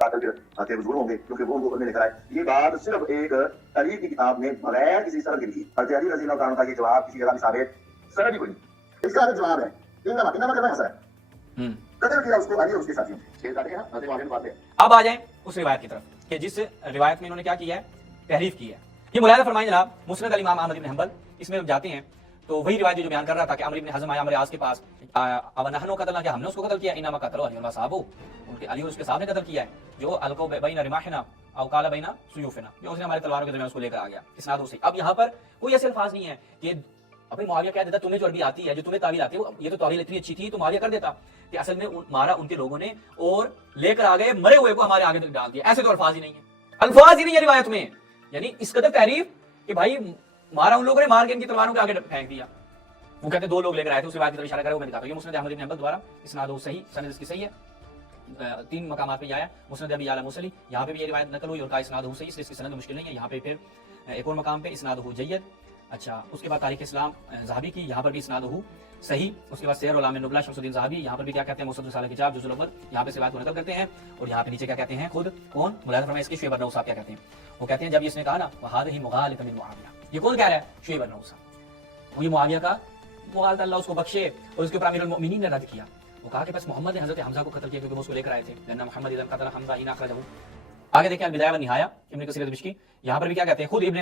قاتل پھر ضرور ہوں گے کیونکہ وہ ان کو لے کر آئے. یہ بات صرف ایک تاریخ کی کتاب میں بغیر کسی سند کے لکھی. حضرت علی رضی اللہ عنہ کا یہ جواب کسی جگہ بھی ثابت سند ہی کوئی نہیں. اس کا جواب ہے انما کرنا ہے قتل کیا اس کو علی اور اس کے ساتھیوں نے. اب آ جائیں اس روایت کی طرف کہ جس روایت میں انہوں نے کیا کیا ہے, تحریف کی ہے. یہ ملاحظہ فرمائیں جناب, مسند الامام احمد بن حنبل, اس میں جاتے ہیں تو وہی روایت جو بیان کر رہا تھا کہ عمرو بن حزم آیا عمرو عاص کے پاس, اب نحن قتلنا, کیا ہم نے اس کو قتل کیا, انما قتلوا علی و صحابہ, ان کے علی اور اس کے صاحب نے قتل کیا ہے, جو القوا بین رماحنا او قال بین سیوفنا, جو اس نے ہمارے تلواروں کے درمیان اس کو لے کر آ گیا. اسناد سے اب یہاں پر کوئی ایسے الفاظ نہیں ہے کہ اپنی معاویہ کہہ دیتا تمہیں جو عربی آتی ہے, جو تمہیں تعویل آتی ہے, یہ تو تعویل اتنی اچھی تھی تو معاویہ کر دیتا, کہ اصل میں مارا ان کے لوگوں نے اور لے کر آ گئے مرے ہوئے کو ہمارے آگے تک ڈال دیا. ایسے تو الفاظ ہی نہیں ہیں, الفاظ ہی نہیں ہے روایت میں, یعنی اس قدر تحریف کہ بھائی مارا ان لوگوں نے, مار کے ان کی تلواروں کے آگے پھینک دیا. وہ کہتے ہیں دو لوگ لے کر آئے تھے, اس روایت کی طرف اشارہ کرے, وہ میں دکھاتا ہوں. یہ مسند احمد بن حنبل دوبارہ اسناد صحیح, سند اس کی صحیح ہے, 3 مقامات پہ یہ آیا. مسند ابی اعلی موصلی, یہاں پہ بھی یہ روایت نقل ہوئی اور کا اسناد صحیح, اس کی سند مشکل نہیں ہے. یہاں پہ پھر ایک اور مقام پہ اسناد جید. اچھا, اس کے بعد تاریخ اسلام ذہبی کی, یہاں پر بھی اسناد صحیح. اس کے بعد سیر العلام نبلا شمس الدین ذہبی, یہاں پر بھی کیا کہتے ہیں مصنف رسالہ کتاب جزء الاول, یہاں پہ روایت کو نقل کرتے ہیں. اور یہاں پہ نیچے کیا کہتے ہیں خود کون ملاحظہ فرمائیں, اس کے شعیب بن نوح صاحب کیا کہتے ہیں, وہ کہتے ہیں جب اس نے کہا نا وہذہ مغالۃ من معاویہ, یہ کون کہہ رہا ہے, شعیب بن نوح صاحب. وہ یہ معاویہ کا مغالطہ, اللہ اس کو بخشے, اور اس کے اوپر امیر المؤمنین نے رد کیا. وہ کہا کہ بس محمد نے حضرت حمزہ کو قتل کیا کیونکہ وہ اس کو لے کر آئے تھے, لأن محمد اذا قتل حمزہ حين اخرجه. آگے دیکھیں البدایہ والنہایہ ابن کثیر دمشقی, یہاں پر بھی کیا کہتے ہیں, خود ابن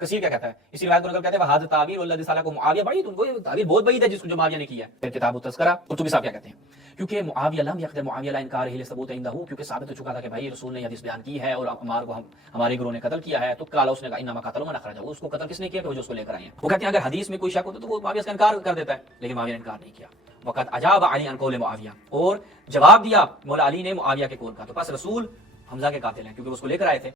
کثیر کیا کہتا ہے, اسی روایت کو نقل کہتے ہیں وہذا تعبیر والذی سالکہ معاویہ بعید, ان کو تعبیر بہت بعید ہے جس کو جو معاویہ نے کیا ہے. پھر کتاب التذکرہ قرطبی صاحب کیا کہتے ہیں, کیونکہ معاویہ لم یقدر معاویہ لا انکارہ لثبوت عنده, کیونکہ ثابت ہو چکا تھا کہ بھائی رسول نے حدیث بیان کی ہے اور عمار کو ہمارے گروہ نے قتل کیا ہے, تو قال اس نے کہا انما قتلوا من اخرجه, اس کو قتل کس نے کیا کہ وہ جو اس کو لے کر آئے ہیں. وہ کہتے ہیں اگر حدیث میں کوئی شک ہوتا تو وہ معاویہ اس کا انکار کر دیتا ہے, لیکن معاویہ نے انکار نہیں کیا. وقت اجاب علی عن قول معاویہ, اور جواب دیا مولا علی نے معاویہ کے قول کا, تو پس رسول حمزہ کے قاتل ہیں کیونکہ وہ اس کو لے کر آئے تھے.